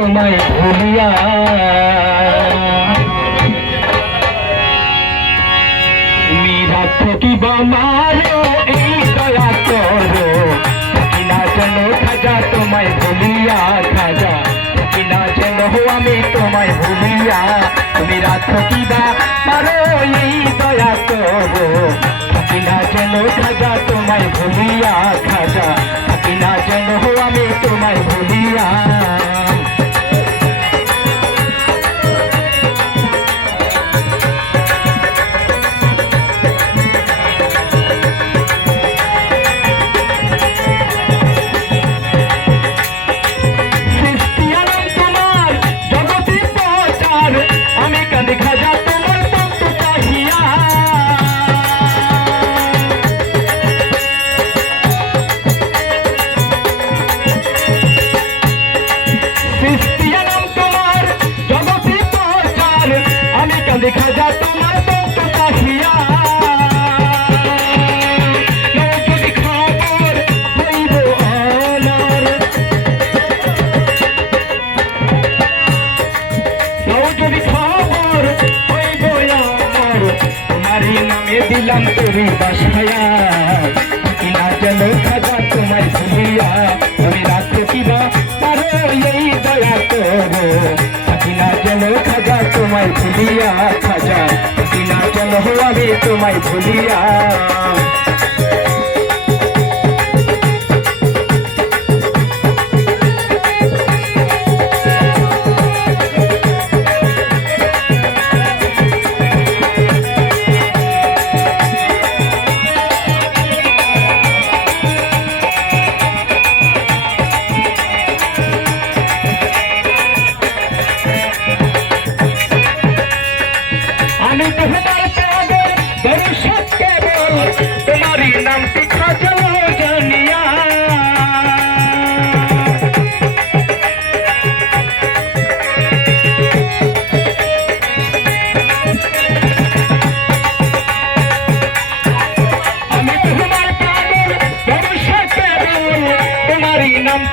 তোমায় ভুলিয়া। তুমি রাখো কি এই দয়া করো। কিনা যেন খাজা, তোমায় ভুলিয়া খাজা। কিনা যেন আমি, তোমায় ভুলিয়া। তুমি রাখো কি মারো, এই দয়া করো। কিনা যেন খাজা, তোমায় ভুলিয়া খাজা। দিলাম তুমি বাসায়া। কিনা যেন খাজা তোমার ভুলিয়া, আমি রাখতে কিবা পারো এই দয়া করো। কিনা যেন খাজা তোমায় ভুলিয়া, খাজা। কিনা যেন আমি তোমায় ভুলিয়া।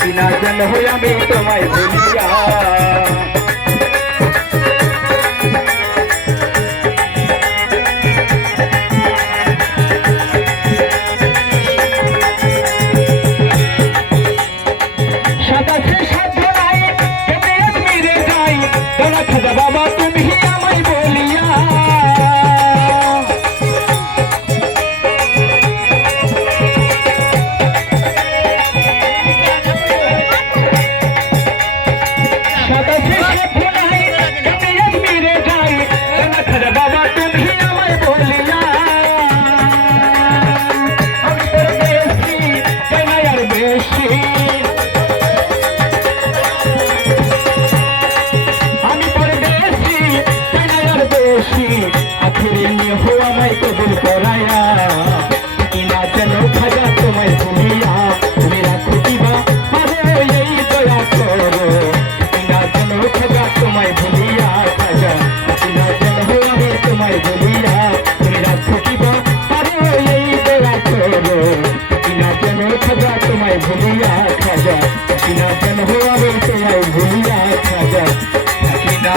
খাজা কিনা কেন আমি তোমায় ভুলিয়া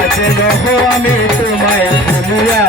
আজ দেখো আমি তোমায় ভুলিয়া